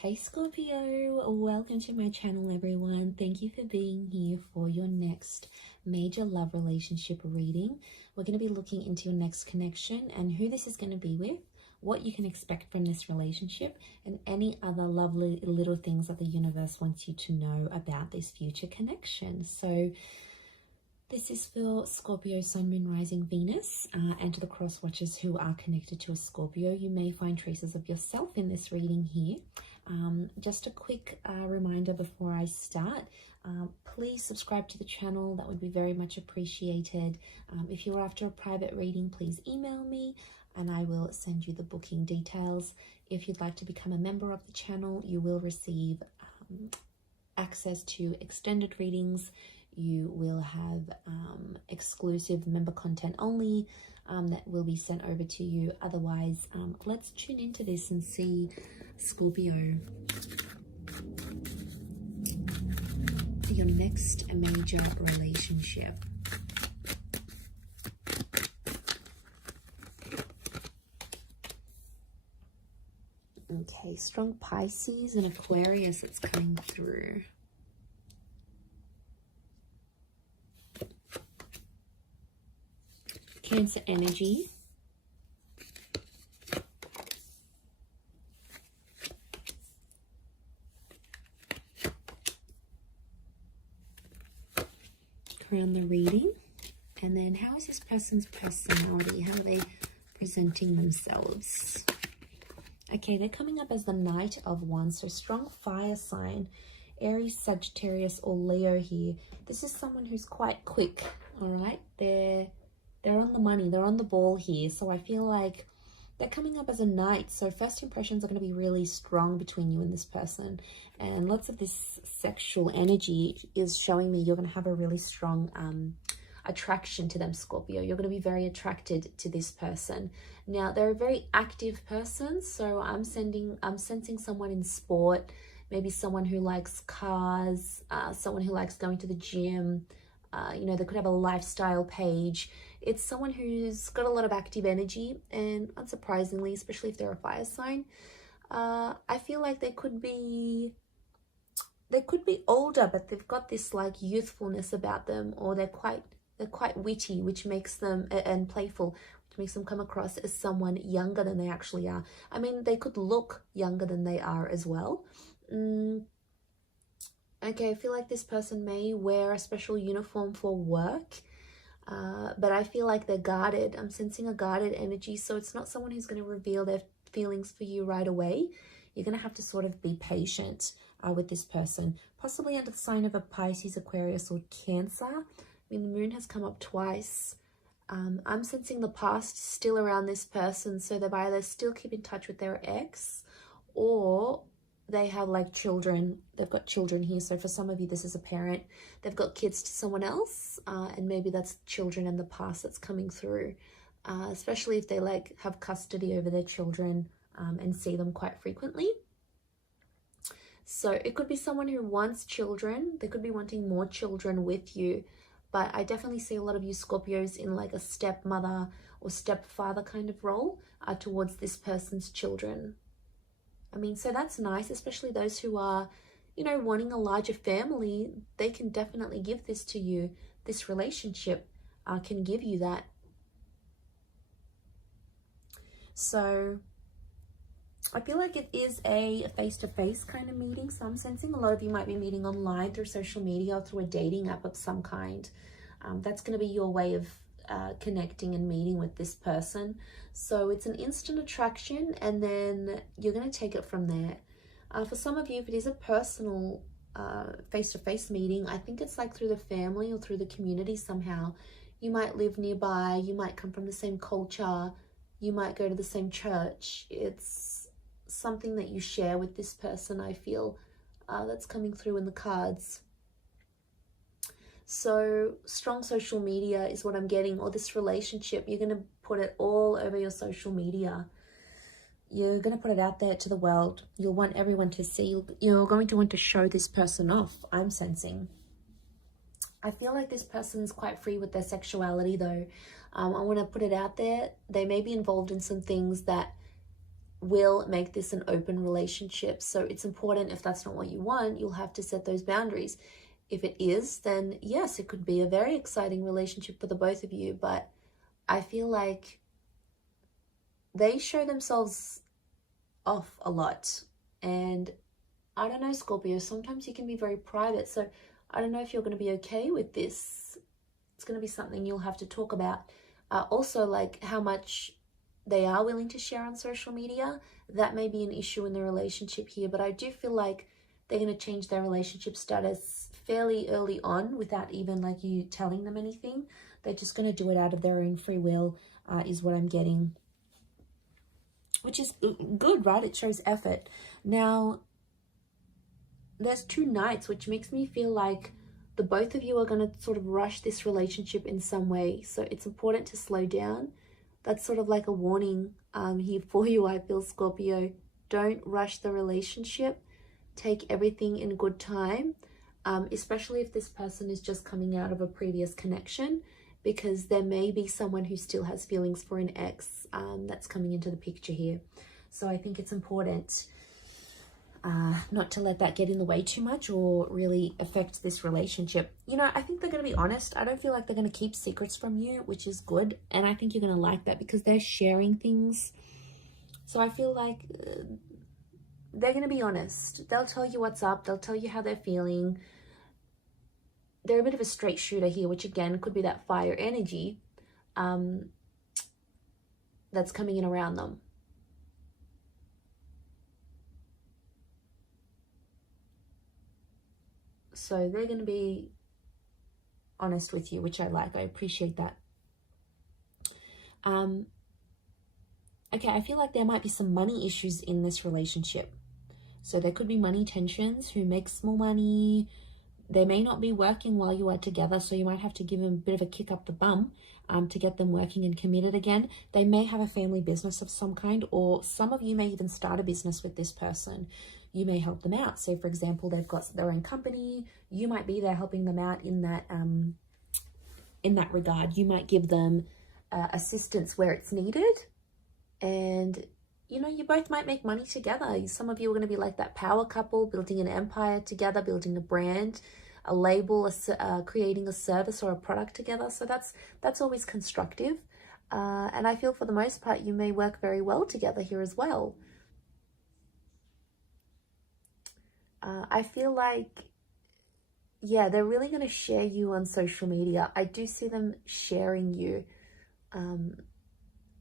Hey Scorpio, welcome to my channel everyone. Thank you for being here for your next major love relationship reading. We're going to be looking into your next connection and who this is going to be with, what you can expect from this relationship, and any other lovely little things that the universe wants you to know about this future connection. So this is for Scorpio, Sun, Moon, Rising, Venus, and to the cross watchers who are connected to a Scorpio. You may find traces of yourself in this reading here. Just a quick reminder before I start, please subscribe to the channel. That would be very much appreciated. If you're after a private reading, please email me and I will send you the booking details. If you'd like to become a member of the channel, you will receive access to extended readings. You will have exclusive member content only that will be sent over to you. Otherwise, let's tune into this and see, Scorpio, your next major relationship. Okay, strong Pisces and Aquarius that's coming through. Cancer energy. Around the reading. And then how is this person's personality? How are they presenting themselves? Okay, they're coming up as the Knight of Wands. So strong fire sign. Aries, Sagittarius, or Leo here. This is someone who's quite quick, all right? They're on the money, they're on the ball here. So I feel like they're coming up as a knight. So first impressions are going to be really strong between you and this person. And lots of this sexual energy is showing me you're going to have a really strong attraction to them, Scorpio. You're going to be very attracted to this person. Now, they're a very active person. So I'm sensing someone in sport, maybe someone who likes cars, someone who likes going to the gym. You know, they could have a lifestyle page. It's someone who's got a lot of active energy, and unsurprisingly, especially if they're a fire sign, I feel like they could be older, but they've got this like youthfulness about them, or they're quite witty, which makes them, and playful, which makes them come across as someone younger than they actually are. I mean, they could look younger than they are as well. Okay, I feel like this person may wear a special uniform for work, but I feel like they're guarded. I'm sensing a guarded energy, so it's not someone who's going to reveal their feelings for you right away. You're going to have to sort of be patient with this person, possibly under the sign of a Pisces, Aquarius, or Cancer. I mean, the moon has come up twice. I'm sensing the past still around this person, so they've either still keep in touch with their ex, or they have like children. They've got children here. So for some of you, this is a parent. They've got kids to someone else, and maybe that's children in the past that's coming through, especially if they like have custody over their children and see them quite frequently. So it could be someone who wants children. They could be wanting more children with you, but I definitely see a lot of you Scorpios in like a stepmother or stepfather kind of role towards this person's children. I mean, so that's nice, especially those who are, you know, wanting a larger family. They can definitely give this to you. This relationship can give you that. So I feel like it is a face-to-face kind of meeting. So I'm sensing a lot of you might be meeting online through social media or through a dating app of some kind. That's going to be your way of connecting and meeting with this person. So it's an instant attraction, and then you're going to take it from there. For some of you, if it is a personal face-to-face meeting, I think it's like through the family or through the community somehow. You might live nearby, you might come from the same culture, you might go to the same church. It's something that you share with this person, I feel, that's coming through in the cards. So strong social media is what I'm getting, or this relationship, you're going to put it all over your social media. You're going to put it out there to the world. You'll want everyone to see. You're going to want to show this person off, I'm sensing. I feel like this person's quite free with their sexuality though. I want to put it out there. They may be involved in some things that will make this an open relationship. So it's important, if that's not what you want, you'll have to set those boundaries. If it is, then yes, it could be a very exciting relationship for the both of you. But I feel like they show themselves off a lot. And I don't know, Scorpio, sometimes you can be very private. So I don't know if you're going to be okay with this. It's going to be something you'll have to talk about. Also, like how much they are willing to share on social media. That may be an issue in the relationship here. But I do feel like they're going to change their relationship status fairly early on without even like you telling them anything. They're just going to do it out of their own free will, is what I'm getting. Which is good, right? It shows effort. Now, there's 2 knights, which makes me feel like the both of you are going to sort of rush this relationship in some way. So it's important to slow down. That's sort of like a warning here for you, I feel, Scorpio. Don't rush the relationship. Take everything in good time, especially if this person is just coming out of a previous connection, because there may be someone who still has feelings for an ex that's coming into the picture here. So I think it's important not to let that get in the way too much or really affect this relationship. You know, I think they're going to be honest. I don't feel like they're going to keep secrets from you, which is good. And I think you're going to like that because they're sharing things. So I feel like they're going to be honest. They'll tell you what's up. They'll tell you how they're feeling. They're a bit of a straight shooter here, which again could be that fire energy that's coming in around them. So they're going to be honest with you, which I like. I appreciate that. Okay, I feel like there might be some money issues in this relationship. So there could be money tensions. Who makes more money? They may not be working while you are together, so you might have to give them a bit of a kick up the bum to get them working and committed again. They may have a family business of some kind, or some of you may even start a business with this person. You may help them out. So, for example, they've got their own company. You might be there helping them out in that regard. You might give them assistance where it's needed, and you know, you both might make money together. Some of you are going to be like that power couple, building an empire together, building a brand, a label, creating a service or a product together. So that's always constructive. And I feel for the most part, you may work very well together here as well. I feel like, yeah, they're really going to share you on social media. I do see them sharing you.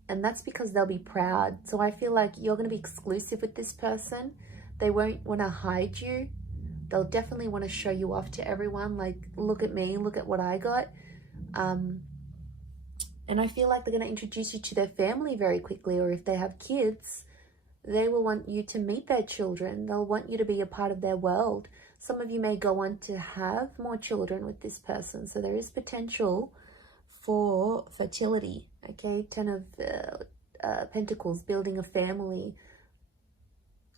And that's because they'll be proud. So I feel like you're going to be exclusive with this person. They won't want to hide you. They'll definitely want to show you off to everyone. Like, look at me, look at what I got. And I feel like they're going to introduce you to their family very quickly. Or if they have kids, they will want you to meet their children. They'll want you to be a part of their world. Some of you may go on to have more children with this person. So there is potential for fertility. Okay, 10 of Pentacles, building a family.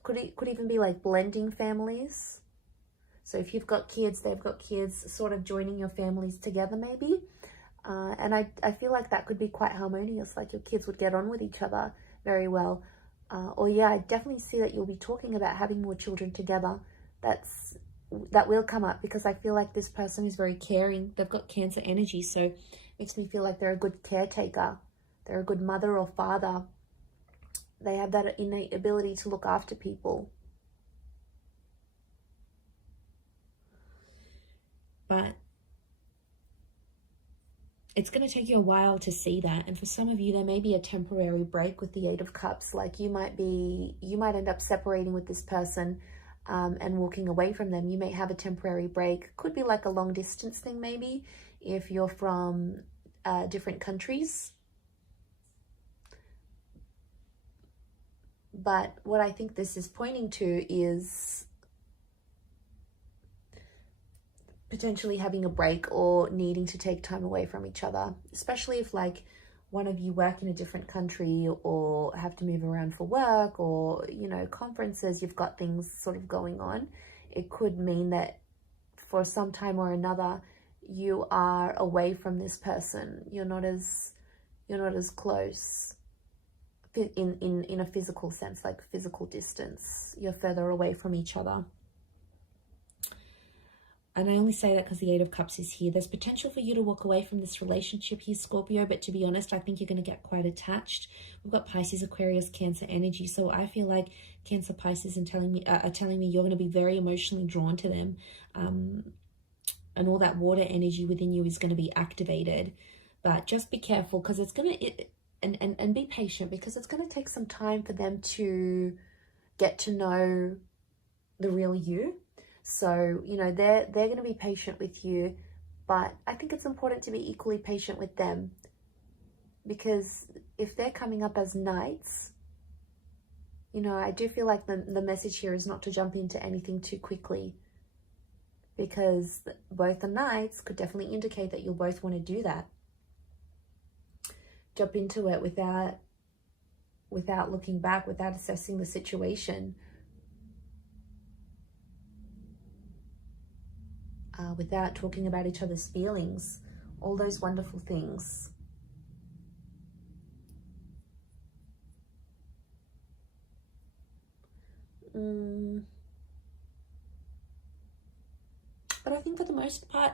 Could even be like blending families. So if you've got kids, they've got kids, sort of joining your families together maybe. And I feel like that could be quite harmonious, like your kids would get on with each other very well. Or yeah, I definitely see that you'll be talking about having more children together. That will come up because I feel like this person is very caring. They've got Cancer energy, so it makes me feel like they're a good caretaker. They're a good mother or father. They have that innate ability to look after people. But it's going to take you a while to see that. And for some of you, there may be a temporary break with the 8 of Cups. Like you might end up separating with this person and walking away from them. You may have a temporary break. Could be like a long distance thing maybe, if you're from different countries. But what I think this is pointing to is potentially having a break or needing to take time away from each other, especially if like one of you work in a different country or have to move around for work or, you know, conferences, you've got things sort of going on. It could mean that for some time or another, you are away from this person. You're not as close. in a physical sense, like physical distance. You're further away from each other. And I only say that because the Eight of Cups is here. There's potential for you to walk away from this relationship here, Scorpio, but to be honest, I think you're going to get quite attached. We've got Pisces, Aquarius, Cancer energy. So I feel like Cancer, Pisces are telling me you're going to be very emotionally drawn to them. And all that water energy within you is going to be activated. But just be careful, because it's going to... And be patient, because it's going to take some time for them to get to know the real you. So, you know, they're going to be patient with you, but I think it's important to be equally patient with them, because if they're coming up as knights, you know, I do feel like the message here is not to jump into anything too quickly, because both the knights could definitely indicate that you'll both want to do that. Jump into it without looking back, without assessing the situation. Without talking about each other's feelings, all those wonderful things. But I think for the most part,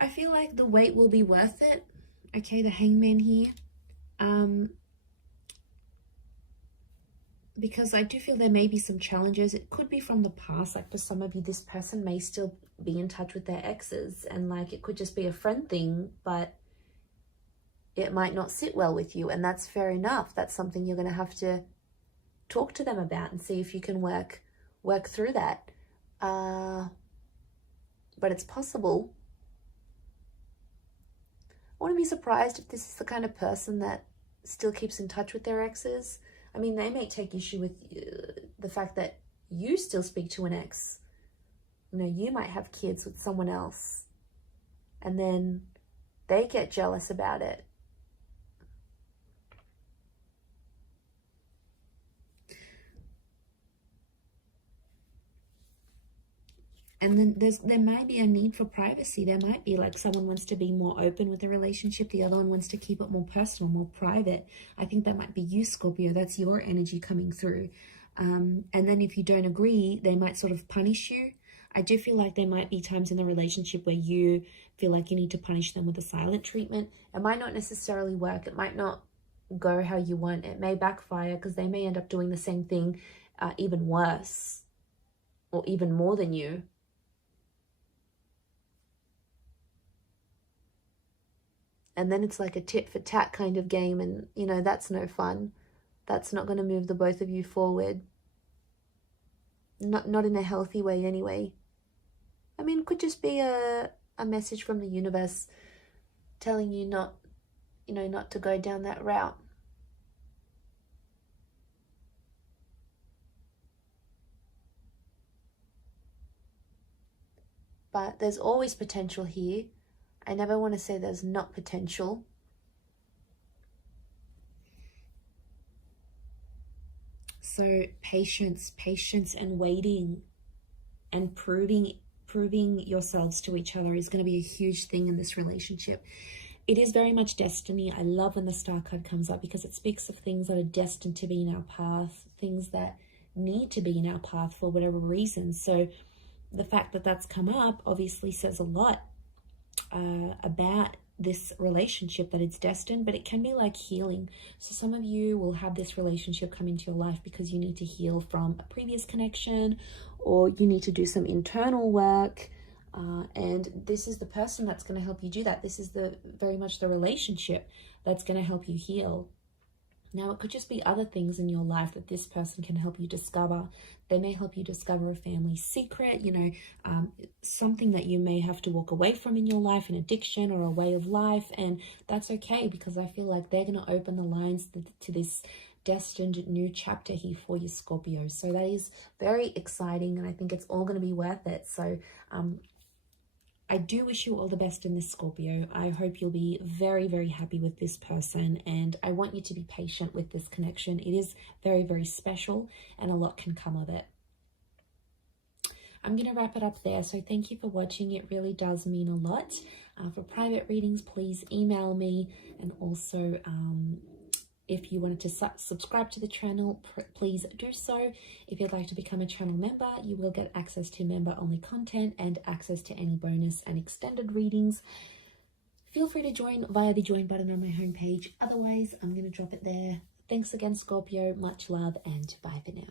I feel like the wait will be worth it. Okay, the Hangman here. Because I do feel there may be some challenges. It could be from the past. Like for some of you, this person may still be in touch with their exes, and like it could just be a friend thing, but it might not sit well with you, and that's fair enough. That's something you're going to have to talk to them about and see if you can work through that. But it's possible. I wouldn't be surprised if this is the kind of person that still keeps in touch with their exes. I mean, they may take issue with the fact that you still speak to an ex. You know, you might have kids with someone else, and then they get jealous about it. And then there might be a need for privacy. There might be like someone wants to be more open with the relationship. The other one wants to keep it more personal, more private. I think that might be you, Scorpio. That's your energy coming through. And then if you don't agree, they might sort of punish you. I do feel like there might be times in the relationship where you feel like you need to punish them with a silent treatment. It might not necessarily work. It might not go how you want. It may backfire, because they may end up doing the same thing, even worse, or even more than you. And then it's like a tit for tat kind of game, and you know, that's no fun. That's not going to move the both of you forward. Not in a healthy way anyway. I mean, it could just be a message from the universe telling you not to go down that route. But there's always potential here. I never want to say there's not potential. So patience and waiting and proving yourselves to each other is going to be a huge thing in this relationship. It is very much destiny. I love when the Star card comes up, because it speaks of things that are destined to be in our path, things that need to be in our path for whatever reason. So the fact that that's come up obviously says a lot about this relationship, that it's destined. But it can be like healing. So some of you will have this relationship come into your life because you need to heal from a previous connection, or you need to do some internal work, and this is the person that's going to help you do that. This is very much the relationship that's going to help you heal. Now, it could just be other things in your life that this person can help you discover. They may help you discover a family secret, something that you may have to walk away from in your life, an addiction or a way of life. And that's okay, because I feel like they're going to open the lines to this destined new chapter here for you, Scorpio. So that is very exciting, and I think it's all going to be worth it. So I do wish you all the best in this, Scorpio. I hope you'll be very, very happy with this person, and I want you to be patient with this connection. It is very, very special, and a lot can come of it. I'm going to wrap it up there. So thank you for watching. It really does mean a lot. For private readings, please email me, and also If you wanted to subscribe to the channel, please do so. If you'd like to become a channel member, you will get access to member-only content and access to any bonus and extended readings. Feel free to join via the join button on my homepage. Otherwise, I'm going to drop it there. Thanks again, Scorpio. Much love and bye for now.